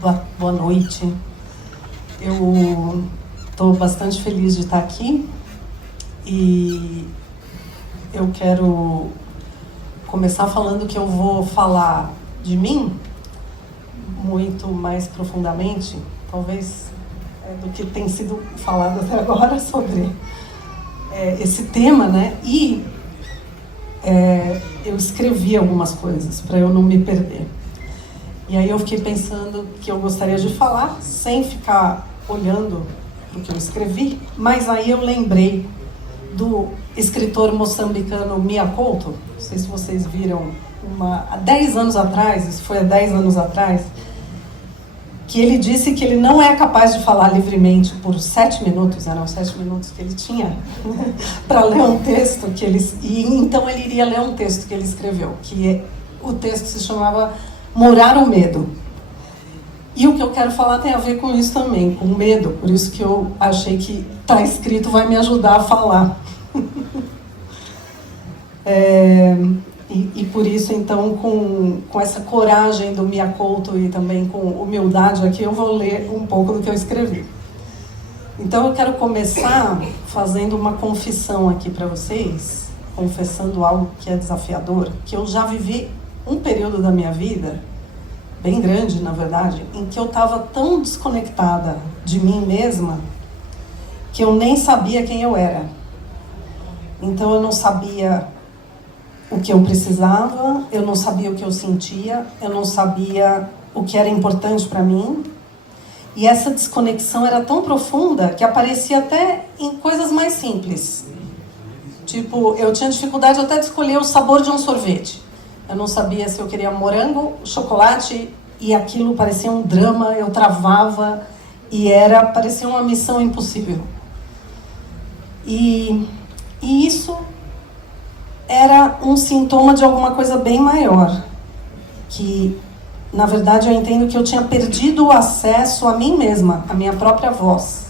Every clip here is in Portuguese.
Boa noite. Eu estou bastante feliz de estar aqui e eu quero começar falando que eu vou falar de mim muito mais profundamente, talvez do que tem sido falado até agora sobre esse tema, né? E eu escrevi algumas coisas para eu não me perder. E aí eu fiquei pensando que eu gostaria de falar sem ficar olhando o que eu escrevi, mas aí eu lembrei do escritor moçambicano Mia Couto. Não sei se vocês viram, há 10 anos atrás, isso foi há 10 anos atrás, que ele disse que ele não é capaz de falar livremente por 7 minutos, eram 7 minutos que ele tinha, para ler um texto que ele... E então ele iria ler um texto que ele escreveu, o texto se chamava Morar o Medo. E o que eu quero falar tem a ver com isso também, com medo, por isso que eu achei que estar escrito vai me ajudar a falar. E por isso, então, com essa coragem do Mia Couto e também com humildade aqui, eu vou ler um pouco do que eu escrevi. Então, eu quero começar fazendo uma confissão aqui para vocês, confessando algo que é desafiador, que eu já vivi um período da minha vida, bem grande, na verdade, em que eu estava tão desconectada de mim mesma que eu nem sabia quem eu era. Então, eu não sabia o que eu precisava, eu não sabia o que eu sentia, eu não sabia o que era importante para mim. E essa desconexão era tão profunda que aparecia até em coisas mais simples. Tipo, eu tinha dificuldade até de escolher o sabor de um sorvete. Eu não sabia se eu queria morango, chocolate, e aquilo parecia um drama, eu travava, e parecia uma missão impossível. E isso era um sintoma de alguma coisa bem maior, que, na verdade, eu entendo que eu tinha perdido o acesso a mim mesma, a minha própria voz.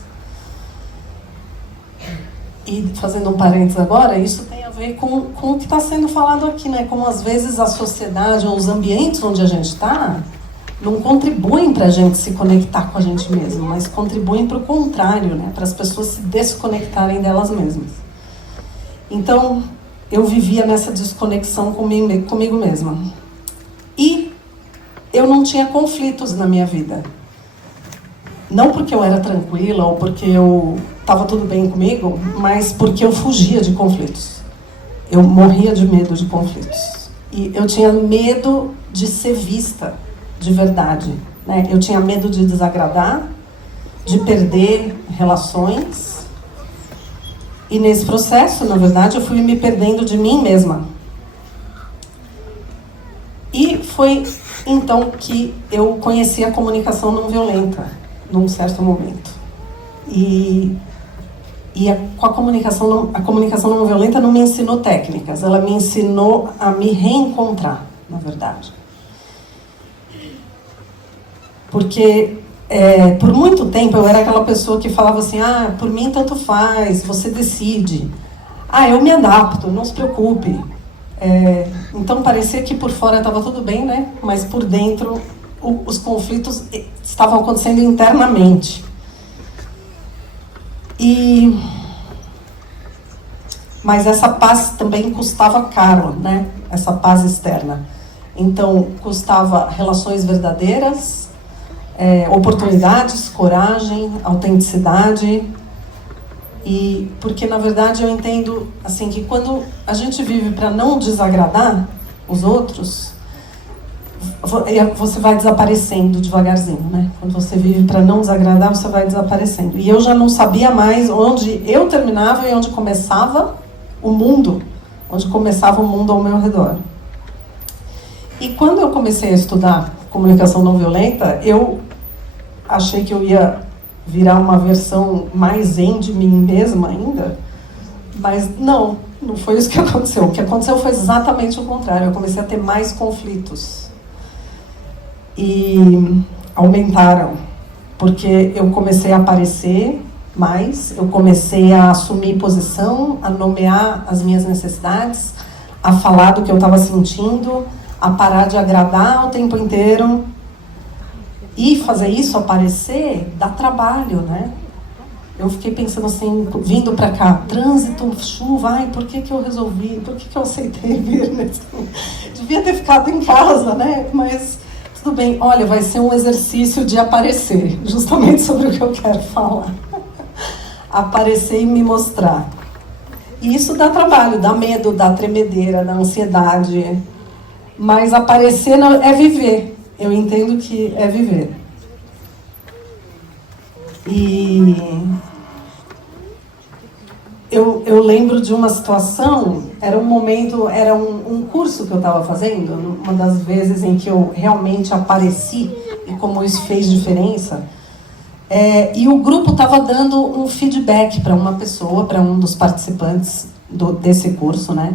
E, fazendo um parênteses agora, isso tem a ver com o que está sendo falado aqui, né? Como, às vezes, a sociedade ou os ambientes onde a gente está não contribuem para a gente se conectar com a gente mesmo, mas contribuem para o contrário, né? Para as pessoas se desconectarem delas mesmas. Então, eu vivia nessa desconexão comigo mesma. E eu não tinha conflitos na minha vida. Não porque eu era tranquila ou porque eu estava tudo bem comigo, mas porque eu fugia de conflitos. Eu morria de medo de conflitos. E eu tinha medo de ser vista de verdade, né? Eu tinha medo de desagradar, de perder relações. E nesse processo, na verdade, eu fui me perdendo de mim mesma. E foi então que eu conheci a comunicação não violenta, num certo momento. Com a comunicação não violenta não me ensinou técnicas, ela me ensinou a me reencontrar, na verdade. Porque por muito tempo eu era aquela pessoa que falava assim, por mim tanto faz, você decide. Eu me adapto, não se preocupe. Então parecia que por fora estava tudo bem, né? Mas por dentro os conflitos estavam acontecendo internamente. Mas essa paz também custava caro, né? Essa paz externa. Então custava relações verdadeiras, oportunidades, coragem, autenticidade. E porque, na verdade, eu entendo assim, que quando a gente vive para não desagradar os outros, você vai desaparecendo devagarzinho, né? Quando você vive para não desagradar, você vai desaparecendo. E eu já não sabia mais onde eu terminava e onde começava o mundo, ao meu redor. E quando eu comecei a estudar comunicação não violenta, eu achei que eu ia virar uma versão mais zen de mim mesma ainda, mas não foi isso que aconteceu. O que aconteceu foi exatamente o contrário. Eu comecei a ter mais conflitos. E aumentaram, porque eu comecei a aparecer mais, eu comecei a assumir posição, a nomear as minhas necessidades, a falar do que eu estava sentindo, a parar de agradar o tempo inteiro. E fazer isso aparecer dá trabalho, né? Eu fiquei pensando assim, vindo para cá, trânsito, chuva, ai, por que eu resolvi, por que eu aceitei vir? Devia ter ficado em casa, né? Mas tudo bem, olha, vai ser um exercício de aparecer, justamente sobre o que eu quero falar. Aparecer e me mostrar. E isso dá trabalho, dá medo, dá tremedeira, dá ansiedade. Mas aparecer é viver. Eu entendo que é viver. E eu lembro de uma situação, era um momento, era um curso que eu estava fazendo, uma das vezes em que eu realmente apareci, e como isso fez diferença, e o grupo estava dando um feedback para uma pessoa, para um dos participantes desse curso, né?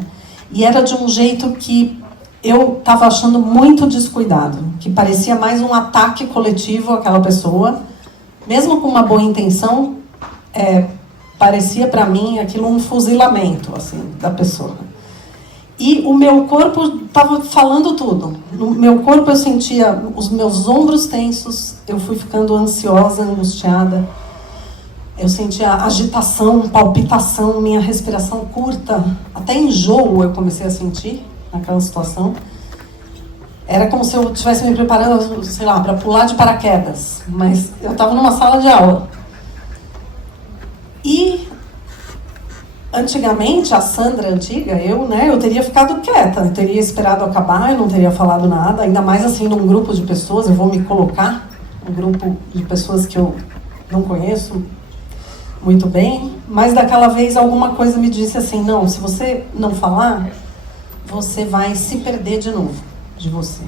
E era de um jeito que eu estava achando muito descuidado, que parecia mais um ataque coletivo àquela pessoa, mesmo com uma boa intenção, parecia para mim aquilo um fuzilamento assim, da pessoa. E o meu corpo estava falando tudo. No meu corpo eu sentia os meus ombros tensos, eu fui ficando ansiosa, angustiada. Eu sentia agitação, palpitação, minha respiração curta. Até enjoo eu comecei a sentir naquela situação. Era como se eu estivesse me preparando, sei lá, para pular de paraquedas. Mas eu estava numa sala de aula. E antigamente, a Sandra antiga, eu teria ficado quieta, eu teria esperado acabar, eu não teria falado nada, ainda mais assim num grupo de pessoas, eu vou me colocar, um grupo de pessoas que eu não conheço muito bem, mas daquela vez alguma coisa me disse assim, não, se você não falar, você vai se perder de novo, de você.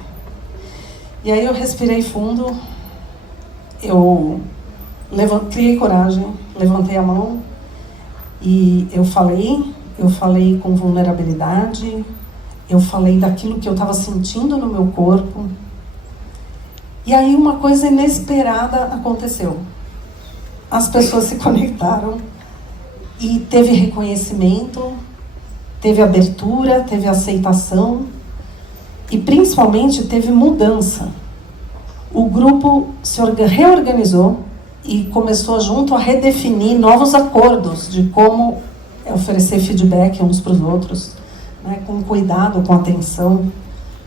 E aí eu respirei fundo, eu criei coragem, levantei a mão e eu falei com vulnerabilidade, eu falei daquilo que eu estava sentindo no meu corpo. E aí uma coisa inesperada aconteceu. As pessoas se conectaram e teve reconhecimento, teve abertura, teve aceitação e principalmente teve mudança. O grupo se reorganizou e começou junto a redefinir novos acordos de como oferecer feedback uns para os outros, né, com cuidado, com atenção,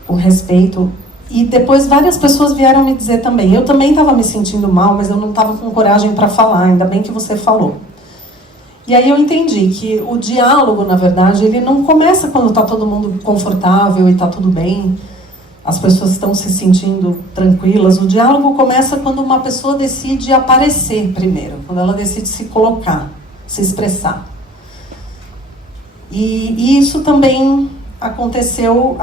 com respeito. E depois várias pessoas vieram me dizer também. Eu também estava me sentindo mal, mas eu não estava com coragem para falar, ainda bem que você falou. E aí eu entendi que o diálogo, na verdade, ele não começa quando está todo mundo confortável e está tudo bem, as pessoas estão se sentindo tranquilas. O diálogo começa quando uma pessoa decide aparecer primeiro, quando ela decide se colocar, se expressar. E isso também aconteceu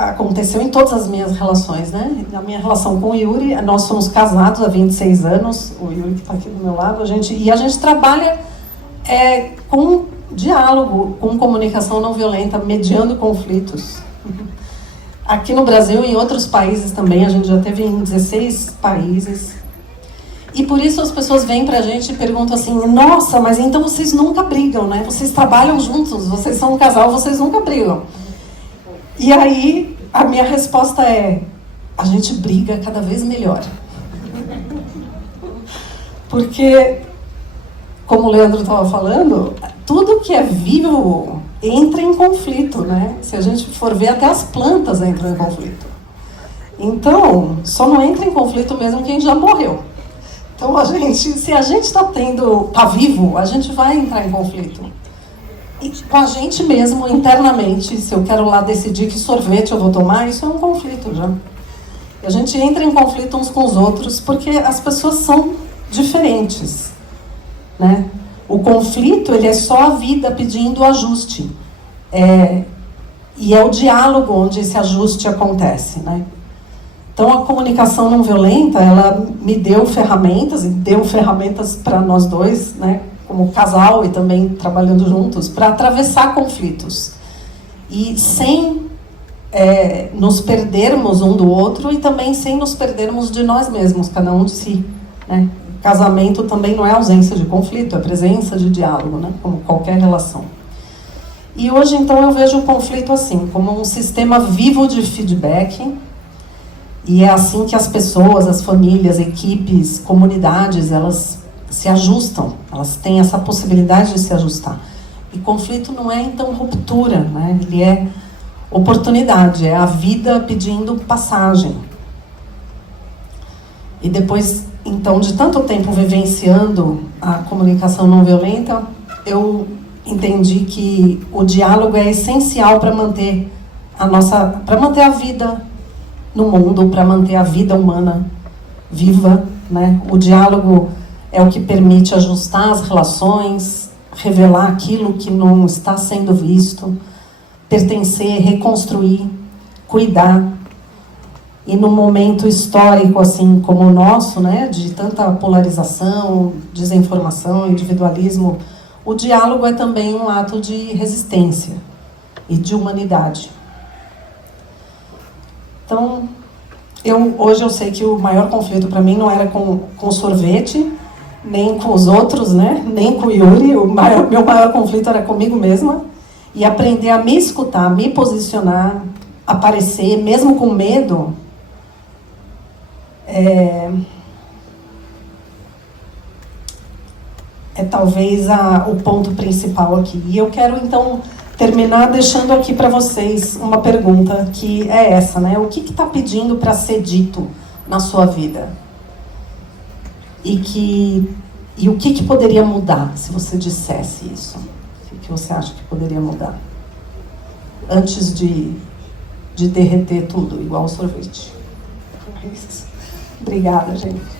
em todas as minhas relações, né? Na minha relação com o Yuri, nós somos casados há 26 anos, o Yuri que está aqui do meu lado, a gente trabalha com diálogo, com comunicação não violenta, mediando conflitos. Aqui no Brasil e em outros países também, a gente já teve em 16 países. E por isso as pessoas vêm pra gente e perguntam assim, nossa, mas então vocês nunca brigam, né? Vocês trabalham juntos, vocês são um casal, vocês nunca brigam. E aí, a minha resposta é, a gente briga cada vez melhor. Porque, como o Leandro estava falando, tudo que é vivo entra em conflito, né? Se a gente for ver, até as plantas entram em conflito. Então, só não entra em conflito mesmo quem já morreu. Então, se a gente tá vivo, a gente vai entrar em conflito. E com a gente mesmo, internamente, se eu quero lá decidir que sorvete eu vou tomar, isso é um conflito já. E a gente entra em conflito uns com os outros, porque as pessoas são diferentes, né? O conflito, ele é só a vida pedindo ajuste. E é o diálogo onde esse ajuste acontece, né? Então, a comunicação não violenta, ela me deu ferramentas, e deu ferramentas para nós dois, né? Como casal e também trabalhando juntos, para atravessar conflitos. E sem nos perdermos um do outro e também sem nos perdermos de nós mesmos, cada um de si, né? Casamento também não é ausência de conflito, é presença de diálogo, né? Como qualquer relação. E hoje, então, eu vejo o conflito assim, como um sistema vivo de feedback E é assim que as pessoas, as famílias, equipes, comunidades, elas se ajustam, elas têm essa possibilidade de se ajustar. E conflito não é, então, ruptura, né? Ele é oportunidade, é a vida pedindo passagem. E depois, então, de tanto tempo vivenciando a comunicação não violenta, eu entendi que o diálogo é essencial para manter a vida no mundo, para manter a vida humana viva, né? O diálogo é o que permite ajustar as relações, revelar aquilo que não está sendo visto, pertencer, reconstruir, cuidar. E num momento histórico assim como o nosso, né, de tanta polarização, desinformação, individualismo, o diálogo é também um ato de resistência e de humanidade. Então, hoje eu sei que o maior conflito para mim não era com sorvete, nem com os outros, né, nem com o Yuri. Meu maior conflito era comigo mesma. E aprender a me escutar, me posicionar, aparecer, mesmo com medo, é talvez o ponto principal aqui. E eu quero, então, terminar deixando aqui para vocês uma pergunta, que é essa, né? O que está pedindo para ser dito na sua vida? E o que poderia mudar se você dissesse isso? O que você acha que poderia mudar? Antes de derreter tudo, igual o sorvete. Obrigada, gente.